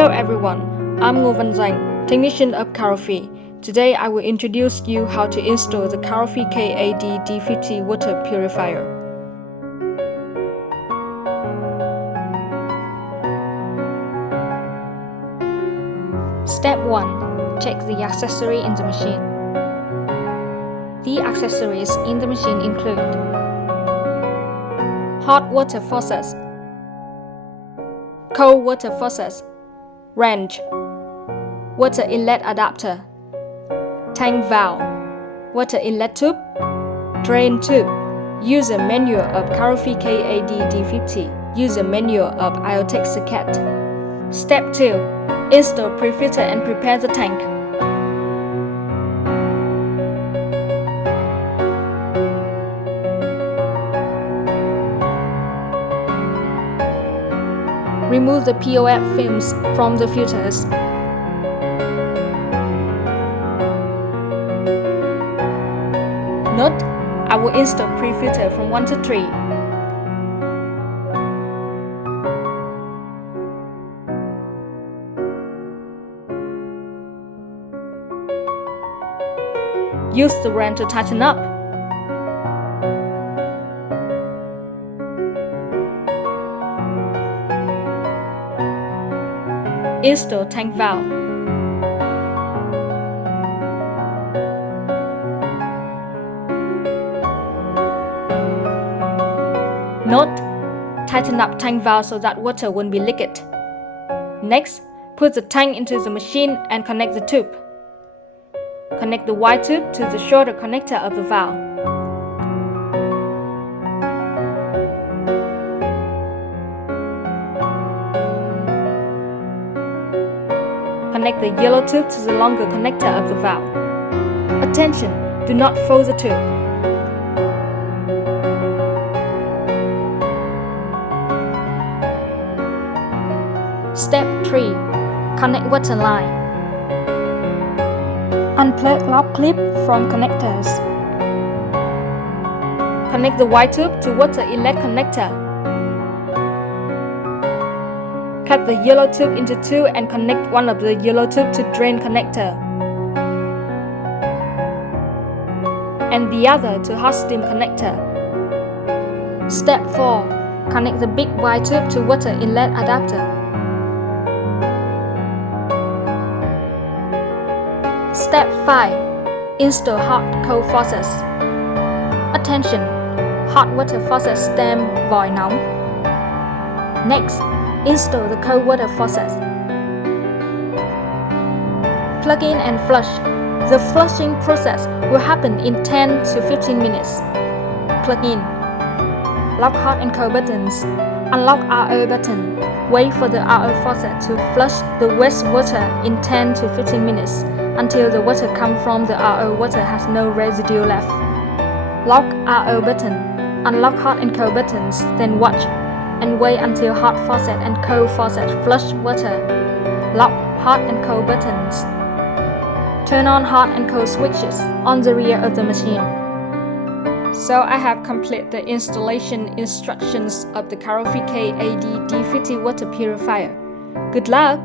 Hello everyone, I'm 𝐊𝐀𝐃-𝐃, technician of Karofi. Today I will introduce you how to install the Karofi 𝐂𝐀𝐃-𝐃-D Water Purifier. Step 1. Check the accessory in the machine. The accessories in the machine include hot water faucets, cold water faucets, wrench, water inlet adapter, tank valve, water inlet tube, drain tube, user manual of Karofi 𝐂𝐀𝐃-D-D50, user manual of 𝐂𝐀𝐃-𝐃. Step 2. Install pre-filter and prepare the tank. Remove the POF films from the filters. Note, I will install pre-filter from 1 to 3. Use the wrench to tighten up. Install tank valve. Note, tighten up tank valve so that water won't be leaked. Next, put the tank into the machine and connect the tube. Connect the wide tube to the shorter connector of the valve. Connect the yellow tube to the longer connector of the valve. Attention! Do not fold the tube. Step 3. Connect water line. Unplug lock clip from connectors. Connect the wide tube to water inlet connector. Cut the yellow tube into 2 and connect one of the yellow tube to drain connector and the other to hot steam connector. Step 4. Connect the big wide tube to water inlet adapter. Step 5. Install hot-cold faucets. Attention! Hot water faucet stem vòi nóng. Next, install the cold water faucets. Plug in and flush. The flushing process will happen in 10 to 15 minutes. Plug in. Lock hot and cold buttons. Unlock RO button. Wait for the RO faucet to flush the wastewater in 10 to 15 minutes until the water come from the RO water has no residue left. Lock RO button. Unlock hot and cold buttons, then watch and wait until hot faucet and cold faucet flush water. Lock hot and cold buttons. Turn on hot and cold switches on the rear of the machine. So I have completed the installation instructions of the Karofi 𝐂𝐀𝐃-D-D50 water purifier. Good luck!